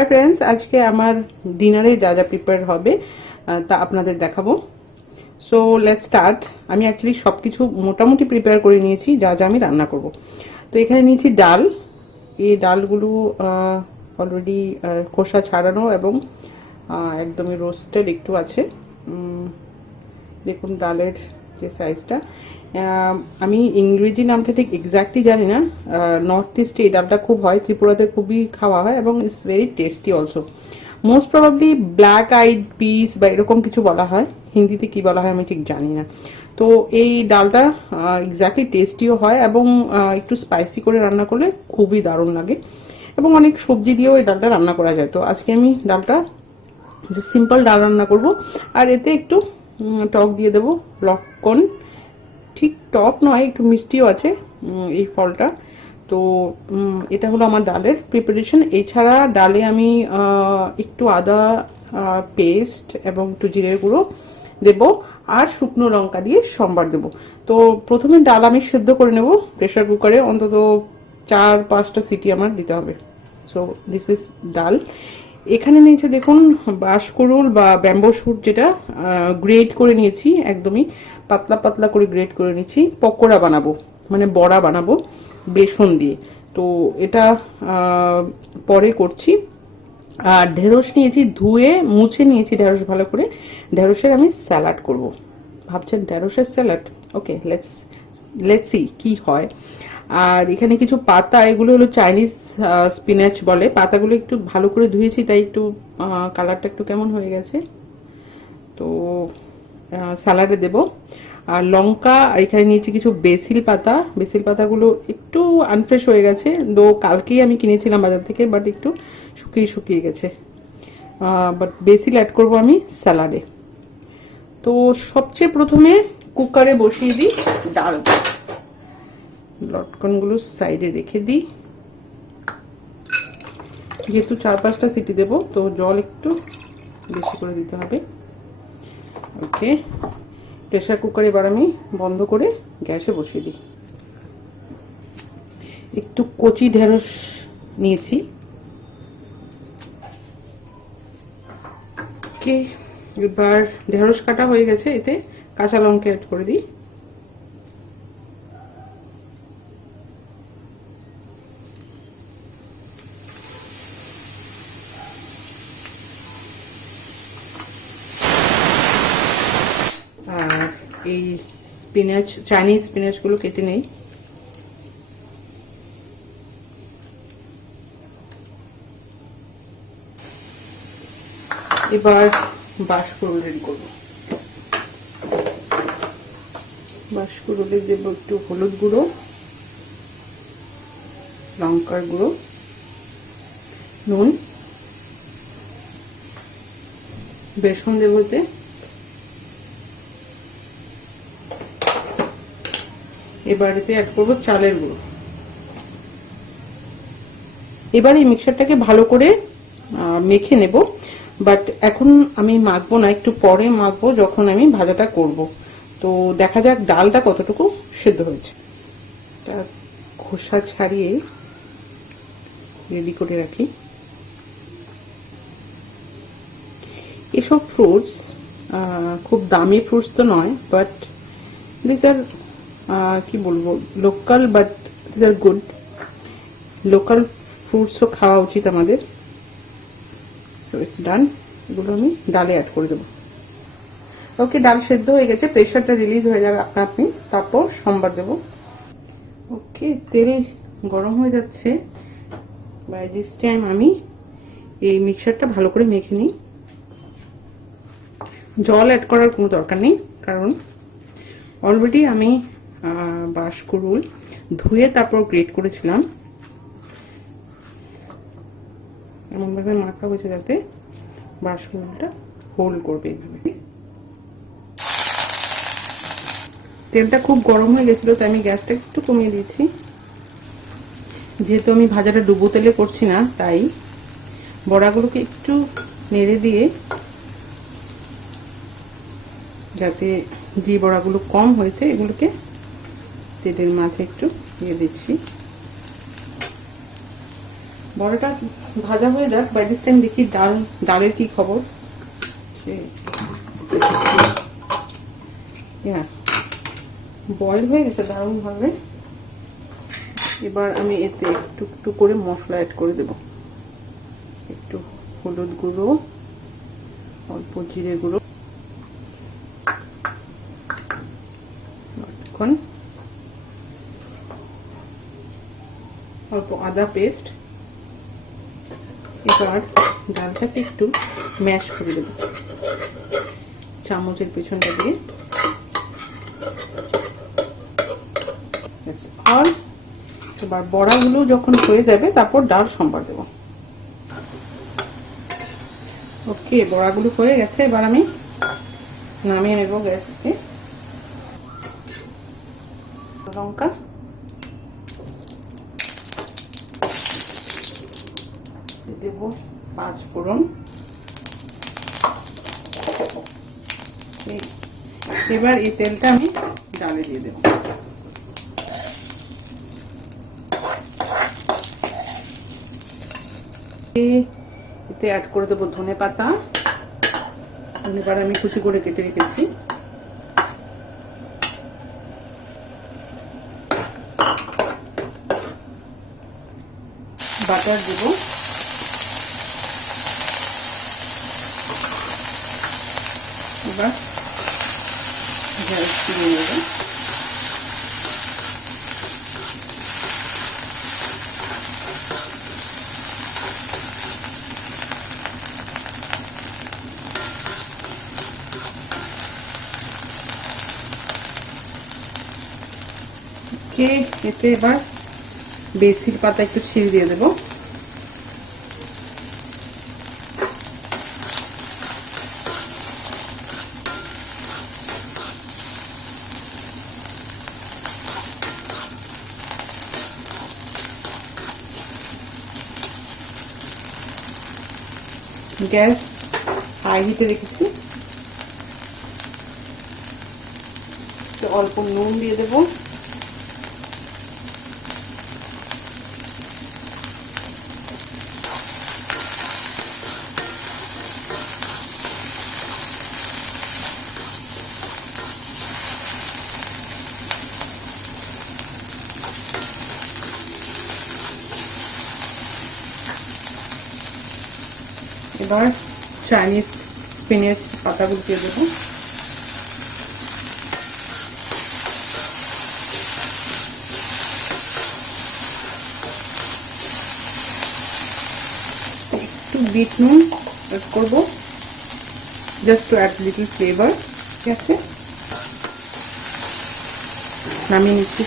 Hi friends, আজকে আমার ডিনারে যা যা প্রিপেয়ার হবে তা আপনাদের দেখাবো। So let's start. আমি অ্যাকচুয়ালি সব কিছু মোটামুটি প্রিপেয়ার করে নিয়েছি যা যা আমি রান্না করব। তো এখানে নিয়েছি ডাল। এই ডালগুলো অলরেডি খোসা ছাড়ানো এবং একদমই রোস্টেড একটু আছে। দেখুন ডালের যে সাইজটা। আমি ইংরেজি নামটা ঠিক এক্স্যাক্টলি জানি না। নর্থ ইস্টে এই ডালটা খুব হয়, ত্রিপুরাতে খুবই খাওয়া হয় এবং it's very tasty also. Most probably black eyed peas বা এরকম কিছু বলা হয়, হিন্দিতে কি বলা হয় আমি ঠিক জানি না। তো এই ডালটা এক্স্যাক্টলি টেস্টিও হয় এবং একটু স্পাইসি করে রান্না করলে খুবই দারুণ লাগে এবং অনেক সবজি দিয়েও এই ডালটা রান্না করা যায়। তো আজকে আমি ডালটা যে সিম্পল ডাল রান্না করব, আর এতে একটু টক দিয়ে দেবো, লটকন। ঠিক টক নয়, একটু মিষ্টিও আছে এই ফলটা। তো এটা হলো আমার ডালের প্রিপারেশন। এছাড়া ডালে আমি একটু আদা পেস্ট এবং একটু জিরের গুঁড়ো দেব আর শুকনো লঙ্কা দিয়ে সম্বার দেব। তো প্রথমে ডাল আমি সেদ্ধ করে নেব প্রেসার কুকারে, অন্তত 4-5টা সিটি আমার দিতে হবে। সো দিস ইজ ডাল। এখানে নিয়েছে দেখুন বাঁশকুড়ুল বা ব্যাম্বো শুট, যেটা গ্রেট করে নিয়েছি, একদমই পাতলা পাতলা করে গ্রেট করে নিয়েছি। পকোড়া বানাবো, মানে বড়া বানাবো বেসন দিয়ে। তো এটা পরে করছি। আর ঢেঁড়স নিয়েছি, ধুয়ে মুছে নিয়েছি ঢেঁড়স ভালো করে। ঢেঁড়সের আমি স্যালাড করব। ভাবছেন ঢেঁড়সের স্যালাড? ওকে, লেটস সি কি হয়। আর এখানে কিছু পাতা, এগুলো হলো চাইনিজ স্পিনাচ বলে। পাতাগুলো একটু ভালো করে ধুয়েছি, তাই একটু কালারটা একটু কেমন হয়ে গেছে। তো স্যালাডে দেব। আর লঙ্কা, আর এখানে নিয়েছি কিছু বেসিল পাতা। বেসিল পাতাগুলো একটু আনফ্রেশ হয়ে গেছে, তো কালকেই আমি কিনেছিলাম বাজার থেকে, বাট একটু শুকিয়ে গেছে। বাট বেসিল অ্যাড করব আমি স্যালাডে। তো সবচেয়ে প্রথমে কুকারে বসিয়ে দিই ডাল। লটকনগুলো সাইডে রেখে দিই। যেহেতু 4-5টা সিটি দেব, তো জল একটু বেশি করে দিতে হবে। ওকে, প্রেসার কুকার এবার আমি বন্ধ করে গ্যাসে বসিয়ে দিই। একটু কচি ঢেঁড়স নিয়েছি। ওকে, এবার ঢেঁড়স কাটা হয়ে গেছে, এতে কাঁচা লঙ্কা অ্যাড করে দিই। আর এই স্পিনাচ, চাইনিজ স্পিনাচগুলো কেটে নেই। এবার বাঁশকুড়ুল রেডি করবো। বাঁশকুড়ুলে দেবো একটু হলুদ গুঁড়ো, লঙ্কার গুঁড়ো, নুন, বেসন দেবো এতে। এবার এতে অ্যাড করবো চালের গুঁড়ো। এবার এই মিক্সচারটাকে ভালো করে মেখে নেব, বাট এখন আমি মাখবো না, একটু পরে মাখবো যখন আমি ভাজাটা করব। তো দেখা যাক ডালটা কতটুকু সেদ্ধ হয়েছে। খোসা ছাড়িয়ে রেডি করে রাখি। এসব ফ্রুটস খুব দামি ফ্রুটস তো নয়, বাট দিস আর কি বলবো, local, but this are good. Local ফ্রুটসও খাওয়া উচিত আমাদের। So it's done. এগুলো আমি ডালে অ্যাড করে দেবো। ওকে, ডাল সেদ্ধ হয়ে গেছে, প্রেশারটা রিলিজ হয়ে যাবে আপনা আপনি, তারপর সম্বার দেবো। ওকে, তেল গরম হয়ে যাচ্ছে। বাই দিস টাইম আমি এই মিক্সচারটা ভালো করে মেখে নিই। জল অ্যাড করার কোনো দরকার নেই, কারণ অলরেডি আমি বাঁশকুড়ুল ধুয়ে তারপর গ্রেট করেছিলাম। এমনভাবে মাখা হয়েছে যাতে বাঁশকুড়ুলটা হোল্ড করবে এইভাবে। তেলটা খুব গরম হয়ে গেছিলো, তাই আমি গ্যাসটা একটু কমিয়ে দিয়েছি। যেহেতু আমি ভাজাটা ডুবো তেলে করছি না, তাই বড়াগুলোকে একটু নেড়ে দিয়ে, যাতে যে বড়াগুলো কম হয়েছে এগুলোকে তেলের মাঝে একটু দিয়ে দিচ্ছি। বড়াটা ভাজা হয়ে যাক, বাই দিস টাইম দেখি ডালের কি খবর। বয়েল হয়ে গেছে দারুণ ভাবে। এবার আমি এতে একটু একটু করে মশলা অ্যাড করে দেব। একটু হলুদ গুঁড়ো, অল্প জিরে গুঁড়ো, অল্প আদা পেস্ট। এবার ডালটাকে একটু ম্যাশ করে দেব চামচের পেছনটা দিয়ে। আর এবার বড়াগুলো যখন হয়ে যাবে তারপর ডাল সম্বার দেব। ওকে, বড়াগুলো হয়ে গেছে, এবার আমি নামিয়ে নেব গ্যাস থেকে। লঙ্কা, দেব 5 ফোড়ন। এবার এই তেলটা আমি ডালে দিয়ে দেব। এতে অ্যাড করে দেবো ধনে পাতা। ধনে পাতা আমি কুচি করে কেটে রেখেছি। বাটার দেব। এবার গ্যাস দিয়ে নেব। এতে এবার বেসির পাতা একটু ছিঁড়ে দিয়ে দেবো। গ্যাস হাই হিটে রেখেছি। অল্প নুন দিয়ে দেবো। এবার চাইনিজ স্পিনাচ পাতাগুলো দিয়ে দেবো। একটু বিট নুন অ্যাড করবো, just to add little flavour. ঠিক আছে, নামিয়ে নিচ্ছি।